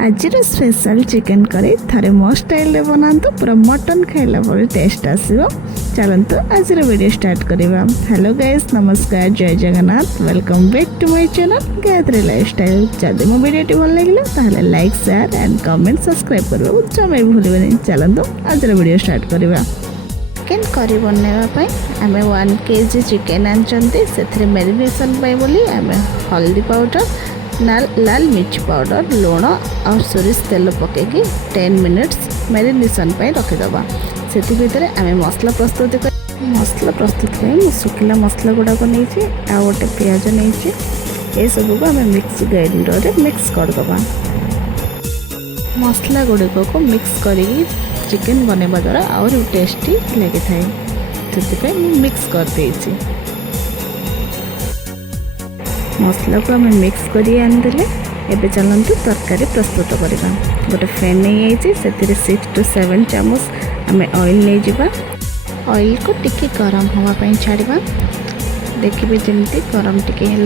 आजिर special chicken करी थे मो स्टाइल बनातु पूरा मटन खाइला टेस्ट आसो। चलतु आज वीडियो स्टार्ट करवा। हेलो गाइस, नमस्कार, जय Jagannath, welcome back to my channel Gayatri lifestyle. जदि मो वीडियो भल लगे ताहले like, share and comment subscribe करबा जमे भूलिबेनि। चलतु आज वीडियो स्टार्ट करवा। चिकेन करी बनवाई आम 1 kg चिकेन आनचंती। से मैरिनेशन बोली आम हल्दी पाउडर, लाल मिर्च पाउडर, लुण और सोरिष तेल पकईकि 10 मिनिट्स मैरिनेशन रखीदबा। से भितर आम मसला प्रस्तुत शुखिला मसला गुड़ाक नहीं आ गोटे पियाज नहीं, ये सब को आम मिक्स ग्राइंडर में मिक्स करदबा। मसला गुड़िक को मिक्स कर चिकेन बनवा द्वारा और टेस्टी लगी थाए, से मिक्स कर देछि। मसला को आम मिक्स करी आनदेले। एबे चलतु तरकारी प्रस्तुत करवा। गोटे फैन नहीं से 6 to 7 चामच आम ऑयल नहीं जावा। ऑयल को टिके गरम होगापाई छाड़ा। देखिए जमी गरम टिके है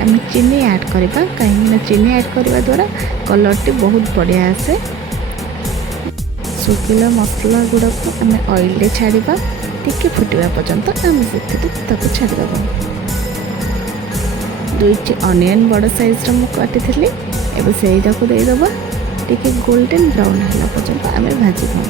आम चीनी ऐड करवा, कहीं चीनी ऐड करवा द्वारा कलर टी बहुत बढ़िया आसे। शुखिला मसला गुड़ा को आम ऑयल छाड़ा, टिके फुटवा पर्यंत आम से छाड़देवा। 2टी अनियन बड़ साइज काटी थी, एवं से देदेबा। टिके गोल्डन ब्राउन है पर्यंत आम भाजवा।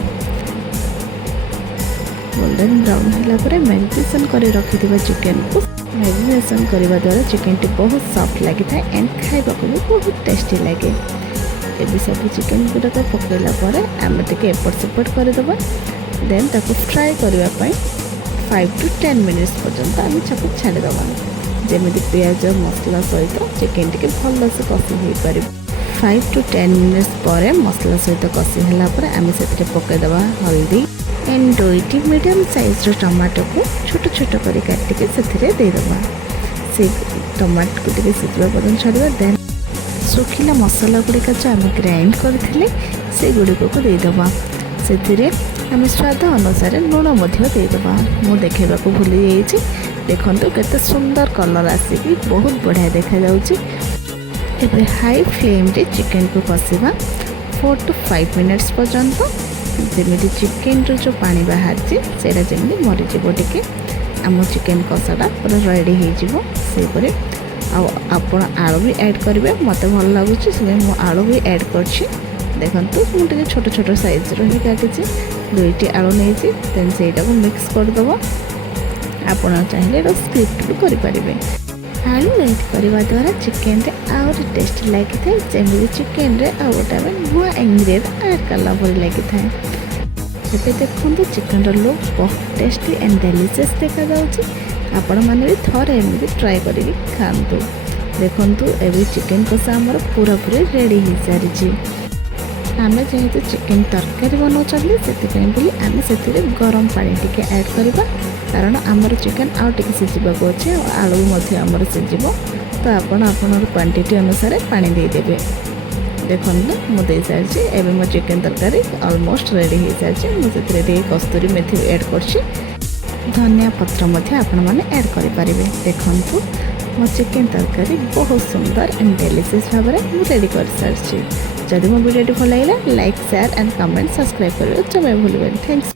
गोल्डन ब्राउन है मैरिनेशन कर रखि चिकेन को मैरिनेशन करने द्वारा चिकेन टी बहुत सॉफ्ट लगी था एंड खाइबा को भी बहुत टेस्टी लगे। ये सब चिकेन गुड़ाक पकड़ा आम टे एपट सेपट करदेबा। देन ताको फ्राए करने 5 to 10 मिनिट्स पर्यंत आम छाड़देबा। जमी पियाज मसला सहित चिकेन टी भल से कषी हो पार। 5 to 10 मिनिट्स पर मसला सहित कषी है आम से पकईदबा हल्दी एंड 2टी मीडियम साइज टमाटो को छोट छोट कर काटिके से देदेबा। से टमाटो को टे सीझा पर्यटन छाड़ा। देन शुखिला मसला गुड़िक जो आम ग्राइंड करथिले से गुड़िक को देदेबा। से आम स्वाद अनुसार लुण देदेबा। मु देखा भूली जाइए। देखो केते सुंदर कलर आसिकी बहुत बढ़िया देखा जाउची। एबे हाई फ्लेम रे चिकेन को कषिबा 4 to 5 मिनिट्स पर्यंत। जमी चिकेन रो जो पानी बाहर से जमी मरीज टिके आम चिकेन कषाटा पूरा रेडी हो सेपरी। आपण आलू भी ऐड करेंगे, मत भल लगुच मु आलू भी ऐड कर। देखो मुझे छोट छोट साइज ही काटी 2टी आलू नहीं, देन से मिक्स करदेव। आप चाहिए स्क्रिप्ट भी करेंगे। आलू ऐड करने द्वारा चिकेन रे आउर टेस्ट लगी था। जमी चिकेन रे आ गोटे नुआ इंग्रेडिएंट ऐड कला भली लगी था। देखो चिकेन लुक बहुत टेस्टी एंड डेलीशियस देखा जाउची। आपण माने भी थोड़े एमती ट्राए करी खातु। देखु एवं चिकेन कषा आमर पूरा पूरी रेडी हो सारी। आम जेहेतु चिकेन तरकारी बनाऊँ से आम से गरम पानी टी ऐड करवा, कारण आमर चिकेन आउ टे सीझाक अच्छे आलू आमर सीझ। तो आपण क्वांटिटी अनुसार पानी देदेवे। देखो मुझे सारी एवं मो चिकेन तरकारी ऑलमोस्ट रेडी हो सारी। मुझे कस्तूरी मेथी ऐड कर धनिया पत्र आपण मैंने ऐड करें। देखु मो चिकेन तरकारी बहुत सुंदर एंड डेलीशियस भाव में रेडी कर सारी। जदि मो वीडियो भल लगे like, share and comment subscribe करें जमे भूलिबेनि। थैंक्स।